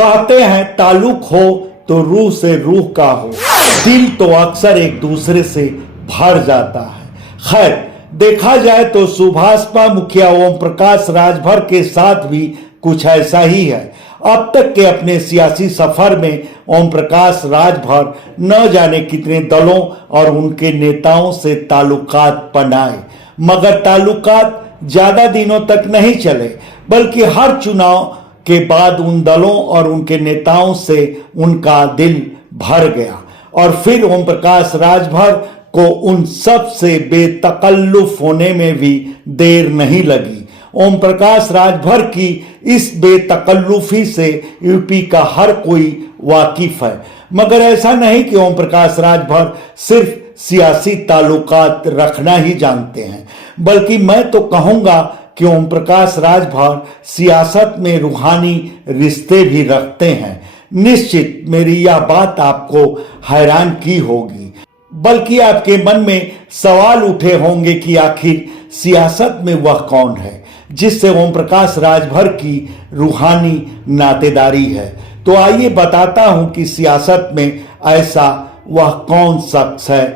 कहते हैं ताल्लुक हो तो रूह से रूह का हो, दिल तो अक्सर एक दूसरे से भर जाता है। खैर, देखा जाए तो सुभाषपा मुखिया ओम प्रकाश राजभर के साथ भी कुछ ऐसा ही है। अब तक के अपने सियासी सफर में ओम प्रकाश राजभर न जाने कितने दलों और उनके नेताओं से ताल्लुकात बनाए, मगर ताल्लुकात ज्यादा दिनों तक नहीं चले, बल्कि हर चुनाव के बाद उन दलों और उनके नेताओं से उनका दिल भर गया और फिर ओम प्रकाश राजभर को उन सब से बेतकल्लुफ होने में भी देर नहीं लगी। ओम प्रकाश राजभर की इस बेतकल्लुफी से यूपी का हर कोई वाकिफ है, मगर ऐसा नहीं कि ओम प्रकाश राजभर सिर्फ सियासी ताल्लुकात रखना ही जानते हैं, बल्कि मैं तो कहूंगा कि ओम प्रकाश राजभर सियासत में रूहानी रिश्ते भी रखते हैं। निश्चित मेरी यह बात आपको हैरान की होगी, बल्कि आपके मन में सवाल उठे होंगे कि आखिर सियासत में वह कौन है जिससे ओम प्रकाश राजभर की रूहानी नातेदारी है। तो आइए बताता हूं कि सियासत में ऐसा वह कौन शख्स है।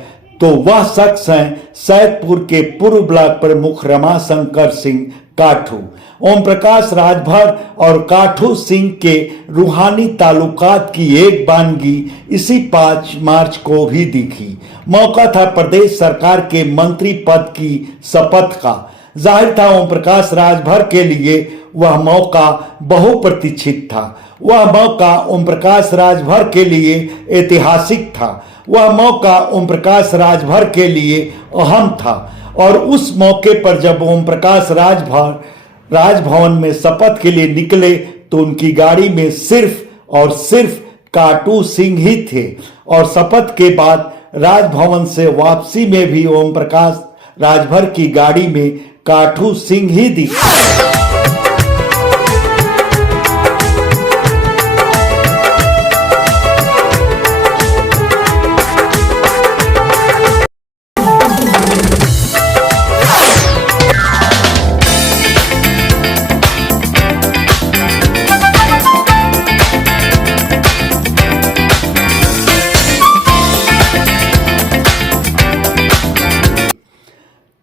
तो वह शख्स हैं सैदपुर के पूर्व ब्लॉक प्रमुख रमाशंकर सिंह काठू। ओम प्रकाश राजभर और काठू सिंह के रूहानी ताल्लुकात की एक बानगी इसी 5 मार्च को भी दिखी। मौका था प्रदेश सरकार के मंत्री पद की शपथ का। जाहिर था ओम प्रकाश राजभर के लिए वह मौका बहुप्रतीक्षित था। वह मौका ओम प्रकाश राजभर के लिए ऐतिहासिक था। वह मौका ओम प्रकाश राजभर के लिए अहम था और उस मौके पर जब ओम प्रकाश राजभर राजभवन में शपथ के लिए निकले तो उनकी गाड़ी में सिर्फ और सिर्फ काठू सिंह ही थे और शपथ के बाद राजभवन से वापसी में भी ओम प्रकाश राजभर की गाड़ी में काठू सिंह ही दिखे।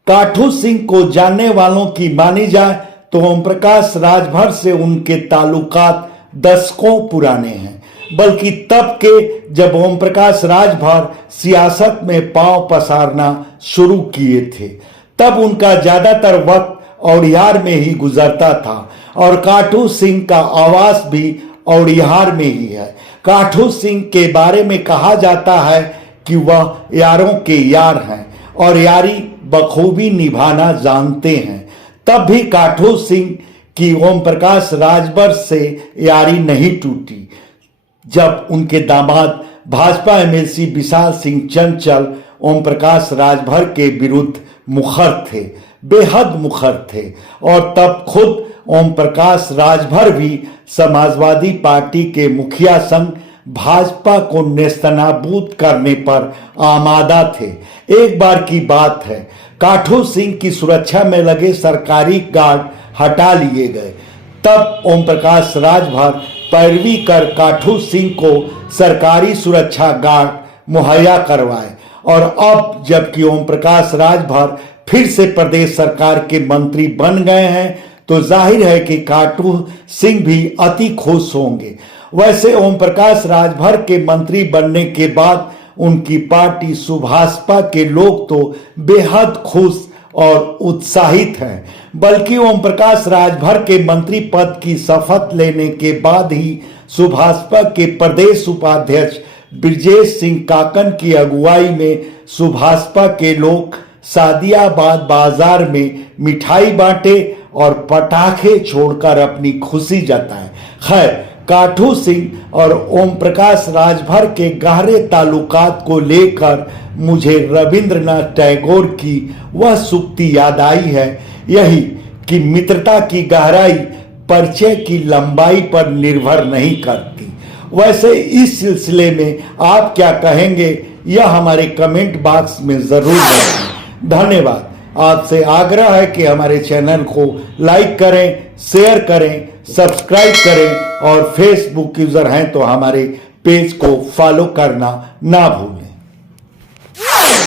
काठू सिंह को जानने वालों की मानी जाए तो ओम प्रकाश राजभर से उनके ताल्लुकात दशकों पुराने हैं, बल्कि तब के जब ओम प्रकाश राजभर सियासत में पांव पसारना शुरू किए थे, तब उनका ज्यादातर वक्त औड़ियार में ही गुजरता था और काठू सिंह का आवास भी औड़ियार में ही है। काठू सिंह के बारे में कहा जाता है कि वह यारों के यार हैं और यारी बखूबी निभाना जानते हैं। तब भी काठू सिंह की ओम प्रकाश राजभर से यारी नहीं टूटी जब उनके दामाद भाजपा एमएलसी विशाल सिंह चंचल ओम प्रकाश राजभर के विरुद्ध मुखर थे, बेहद मुखर थे, और तब खुद ओम प्रकाश राजभर भी समाजवादी पार्टी के मुखिया संग भाजपा को नेस्तनाबूद करने पर आमादा थे। एक बार की बात है, काठू सिंह की सुरक्षा में लगे सरकारी गार्ड हटा लिए गए। तब ओम प्रकाश राजभर पैरवी कर काठू सिंह को सरकारी सुरक्षा गार्ड मुहैया करवाए और अब जबकि ओम प्रकाश राजभर फिर से प्रदेश सरकार के मंत्री बन गए हैं तो जाहिर है कि काठू सिंह भी अति खुश होंगे। वैसे ओम प्रकाश राजभर के मंत्री बनने के बाद उनकी पार्टी सुभाषपा के लोग तो बेहद खुश और उत्साहित हैं, बल्कि ओम प्रकाश राजभर के मंत्री पद की शपथ लेने के बाद ही सुभाषपा के प्रदेश उपाध्यक्ष ब्रजेश सिंह काकन की अगुवाई में सुभाषपा के लोग सादियाबाद बाजार में मिठाई बांटे और पटाखे छोड़कर अपनी खुशी जताए। खैर, काठू सिंह और ओम प्रकाश राजभर के गहरे ताल्लुकात को लेकर मुझे रविंद्रनाथ टैगोर की वह सूक्ति याद आई है, यही कि मित्रता की गहराई परिचय की लंबाई पर निर्भर नहीं करती। वैसे इस सिलसिले में आप क्या कहेंगे, यह हमारे कमेंट बॉक्स में जरूर बताएं। धन्यवाद। आपसे आग्रह है कि हमारे चैनल को लाइक करें, शेयर करें, सब्सक्राइब करें और फेसबुक यूजर हैं तो हमारे पेज को फॉलो करना ना भूलें।